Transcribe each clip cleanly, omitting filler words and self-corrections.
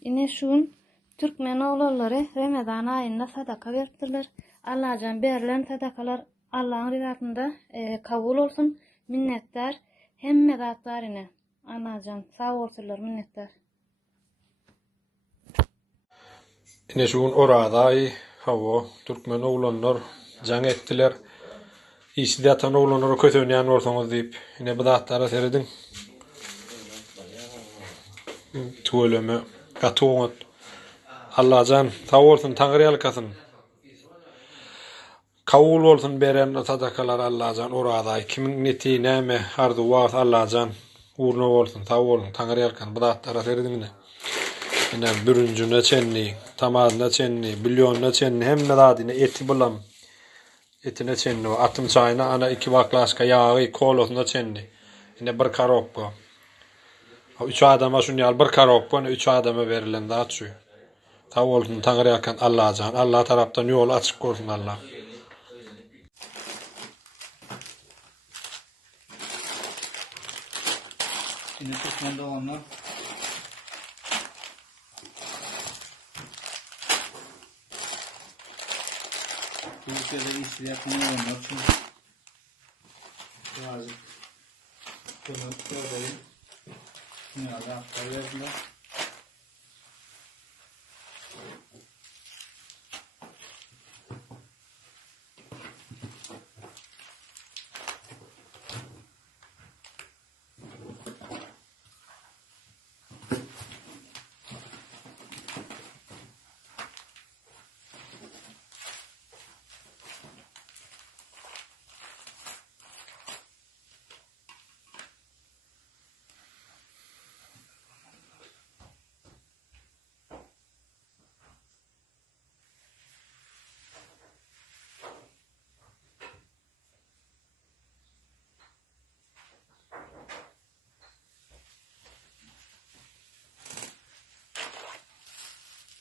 Ine şun Türkmen oğulları Ramazan ayında sadaka beripdirler. Allah'tan berilen sadakalar Allah'ın rızasında kabul olsun. Minnettar. Hemme zatlarına. Anacan sağ olsunlar, minnettar. Ine şuun oraday hawo Türkmen oğlanlar jaň etdiler. Isi de atan oğlanlara kötönýän bolsaňyz diýip ine bu zatlara seredin. Tuğleme gatuğut. Allah'can sağ olsun, Tanrı ýalkasyn. Kabul bolsun beren sadakalar Allah'can oraday. Kimin neti näme arzu was Allah'can uğruna bolsun, sağ olun, Tanrı ýalkasyn. Bu zatlara seredin. Ine bürüncüne çenli, tamazına çenli, bilyonuna çenli, hemme zadine eti bulam. Etine çenli, atım çayına ana 2 baklaşka yağı kolosuna çenli. Ine bir karop bu. 3 adama şunu yal bir karop bu, 3 adama verilen de atşu. Tav olsun Tanrı yakan Allah'can, Allah taraftan yol açık olsun Allah. Yine Türkmen doğanlar bu ülkede işçi yapmayı onlar için birazcık kılıp gördeyim. Dünyada aktar verdiler.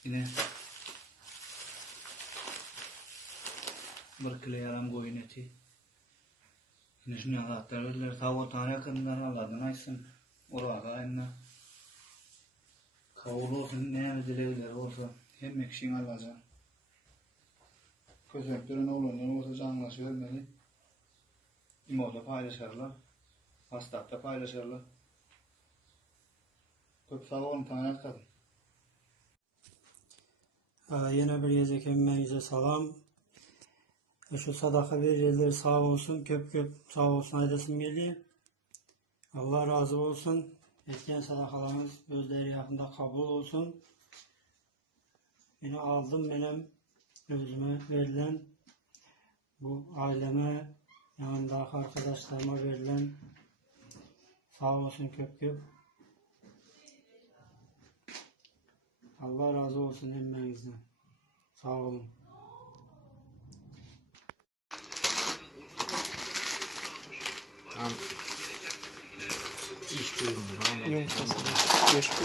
Yine bir kilo yaram koyun eti. Yine şunu yakatlar verdiler. Tavutana yakından Allah'dan açsın. Orada aynı. Kavulu olsun, neyme dileğiler olsa hem ekşin alacağım. Köseklerin oğlanlar olsa canlaşı vermeli. İmoda paylaşırlar. Hastapta paylaşırlar. Köp sağ olun, tanrı kadın. Yine bir yezek emmenize salam. Şu sadaka vericileri sağ olsun, köp sağ olsun aydasım geliyor. Allah razı olsun. Etken sadakalarımız özleri yakında kabul olsun. Yine aldım benim özüme verilen, bu aileme, yanındaki arkadaşlarıma verilen sağ olsun köp. Allah razı olsun emmenizden. Sağ olun. İş buyurun. Yumurtasını. Geçti.